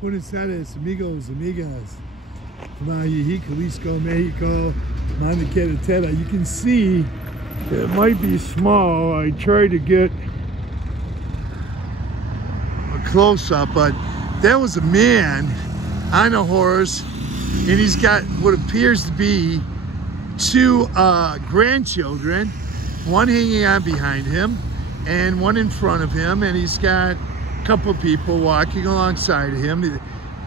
Buenos tardes, amigos, amigas. From Ajijic, Jalisco, Mexico. I'm on the carretera. You can see it might be small. I tried to get a close-up, but that was a man on a horse, and he's got what appears to be two grandchildren, one hanging on behind him and one in front of him, and he's got a couple of people walking alongside of him,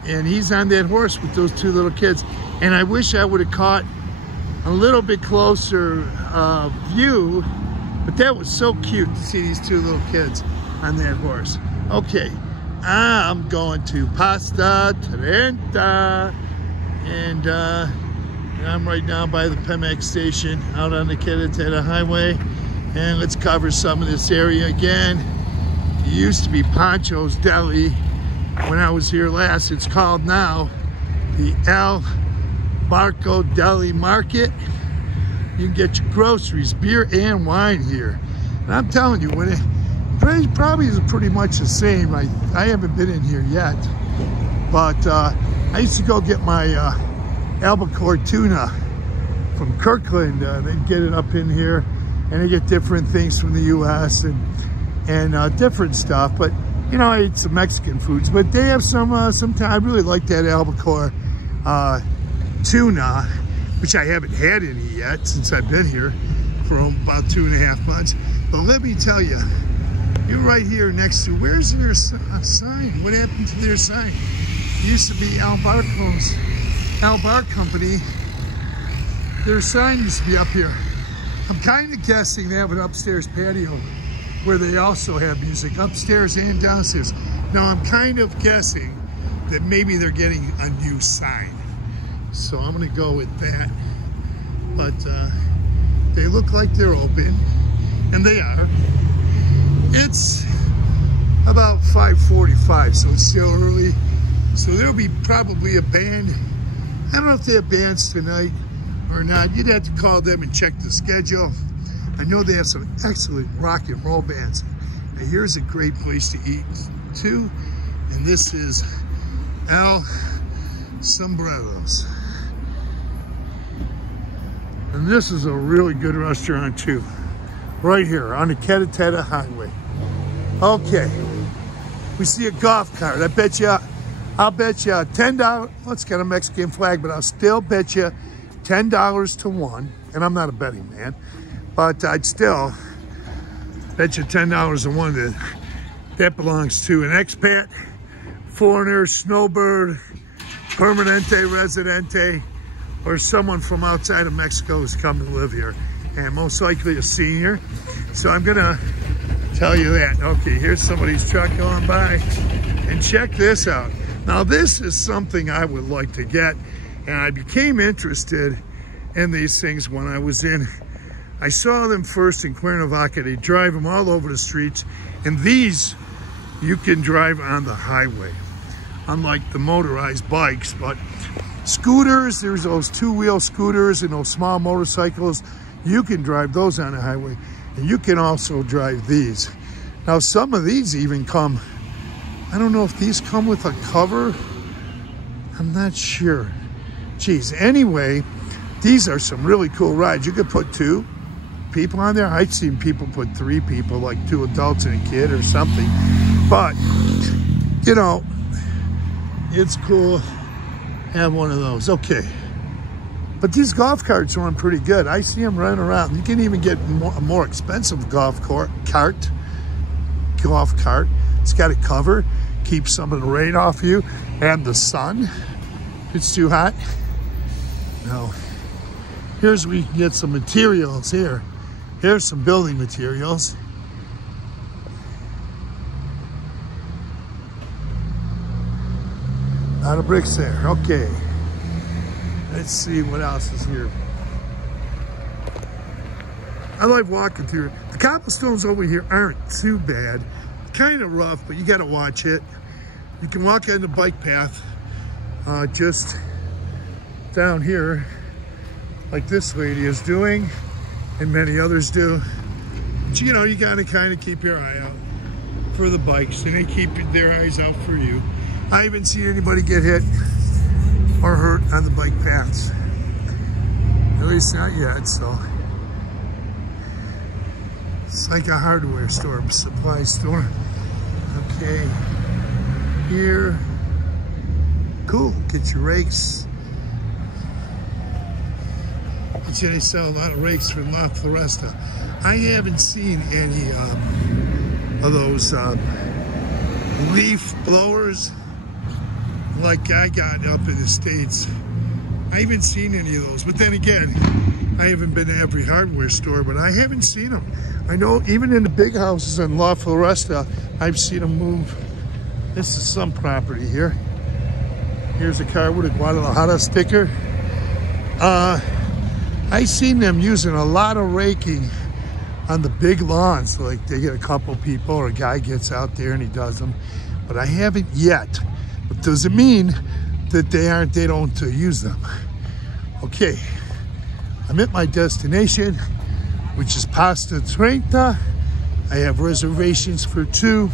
and he's on that horse with those two little kids. And I wish I would have caught a little bit closer view, but that was so cute to see these two little kids on that horse. Okay, I'm going to Pasta Trenta, and I'm right now by the Pemex station out on the Carretera Highway, and let's cover some of this area again. It used to be Pancho's Deli when I was here last. It's called now the El Barco Deli Market. You can get your groceries, beer, and wine here. And I'm telling you, when it probably is pretty much the same. I haven't been in here yet, but I used to go get my albacore tuna from Kirkland. They get it up in here, and they get different things from the U.S. and different stuff. But you know, I ate some Mexican foods, but they have some time. I really like that albacore tuna, which I haven't had any yet since I've been here for about 2.5 months. But let me tell you, you're right here next to, where's their sign? What happened to their sign? It used to be Al Bar Company. Their sign used to be up here. I'm kind of guessing they have an upstairs patio where they also have music upstairs and downstairs. Now I'm kind of guessing that maybe they're getting a new sign. So I'm gonna go with that. But they look like they're open, and they are. It's about 5:45, so it's still early. So there'll be probably a band. I don't know if they have bands tonight or not. You'd have to call them and check the schedule. I know they have some excellent rock and roll bands. And here's a great place to eat too. And this is El Sombreros. And this is a really good restaurant too. Right here on the Carretera Highway. Okay, we see a golf cart. I'll bet you $10, well, it's got a Mexican flag, but I'll still bet you $10 to 1. And I'm not a betting man, but I'd still bet you $10 to 1 that belongs to an expat, foreigner, snowbird, permanente residente, or someone from outside of Mexico who's come to live here, and most likely a senior. So I'm gonna tell you that. Okay, here's somebody's truck going by, and check this out. Now this is something I would like to get, and I became interested in these things when I was I saw them first in Cuernavaca. They drive them all over the streets, and these you can drive on the highway, unlike the motorized bikes. But scooters, there's those two-wheel scooters and those small motorcycles, you can drive those on the highway, and you can also drive these. Now some of these even come, I don't know if these come with a cover, I'm not sure. Geez, anyway, these are some really cool rides. You could put 2 people on there. I've seen people put 3 people, like 2 adults and a kid or something. But, you know, it's cool to have one of those. Okay. But these golf carts run pretty good. I see them running around. You can even get a more expensive golf cart. It's got a cover, keeps some of the rain off you and the sun. It's too hot. No. Here's where we can get some materials here. Here's some building materials. A lot of bricks there. Okay. Let's see what else is here. I like walking through. The cobblestones over here aren't too bad. Kind of rough, but you got to watch it. You can walk on the bike path just down here, like this lady is doing, and many others do. But you know, you got to kind of keep your eye out for the bikes, and they keep their eyes out for you. I haven't seen anybody get hit or hurt on the bike paths. At least not yet, so. It's like a hardware store, supply store. Okay, here. Cool, get your rakes. They sell a lot of rakes from La Floresta. I haven't seen any of those leaf blowers like I got up in the States. I haven't seen any of those. But then again, I haven't been to every hardware store, but I haven't seen them. I know even in the big houses in La Floresta, I've seen them move. This is some property here. Here's a car with a Guadalajara sticker. I seen them using a lot of raking on the big lawns. Like they get a couple people or a guy gets out there and he does them. But I haven't yet. But doesn't mean that they don't use them. Okay, I'm at my destination, which is Pasta Trenta. I have reservations for 2.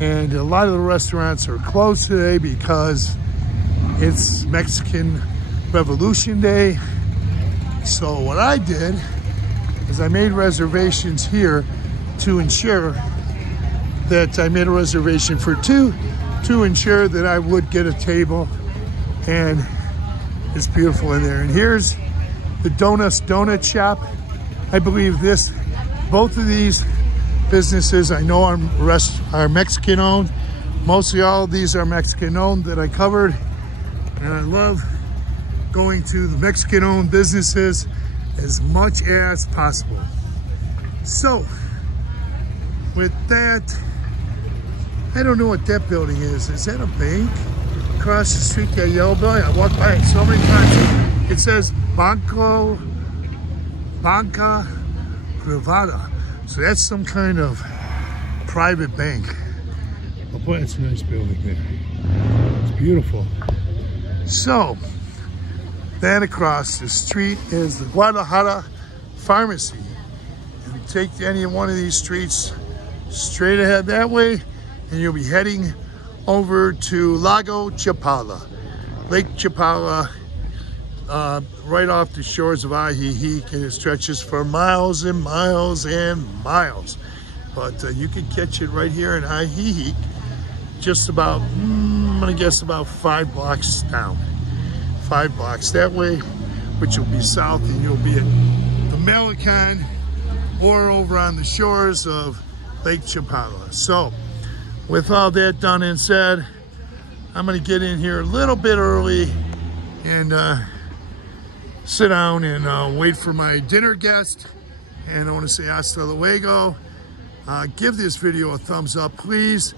And a lot of the restaurants are closed today because it's Mexican Revolution Day. So what I did is I made reservations here to ensure that I made a reservation for 2 to ensure that I would get a table, and it's beautiful in there. And here's the Donut Shop. I believe both of these businesses I know are Mexican owned. Mostly all of these are Mexican owned that I covered, and I love going to the Mexican owned businesses as much as possible. So with that, I don't know what that building is. Is that a bank? Across the street, that yellow building, I walked by it so many times. It says Banca Privada. So that's some kind of private bank. Oh boy, that's a nice building there. It's beautiful. So, then across the street is the Guadalajara Pharmacy. And you take any one of these streets straight ahead that way, and you'll be heading over to Lago Chapala, Lake Chapala, right off the shores of Ajijic, and it stretches for miles and miles and miles. But you can catch it right here in Ajijic, just about, I'm gonna guess about 5 blocks down. 5 blocks that way, which will be south, and you'll be at the Malecon or over on the shores of Lake Chapala. So, with all that done and said, I'm gonna get in here a little bit early and sit down and wait for my dinner guest. And I wanna say hasta luego. Give this video a thumbs up, please.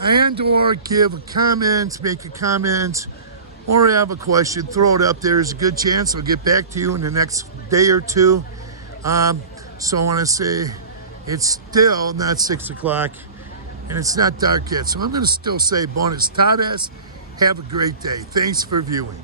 And or give a comment, make a comment, or have a question, throw it up there. There's a good chance I'll get back to you in the next day or 2. So I want to say it's still not 6 o'clock and it's not dark yet. So I'm going to still say buenas tardes. Have a great day. Thanks for viewing.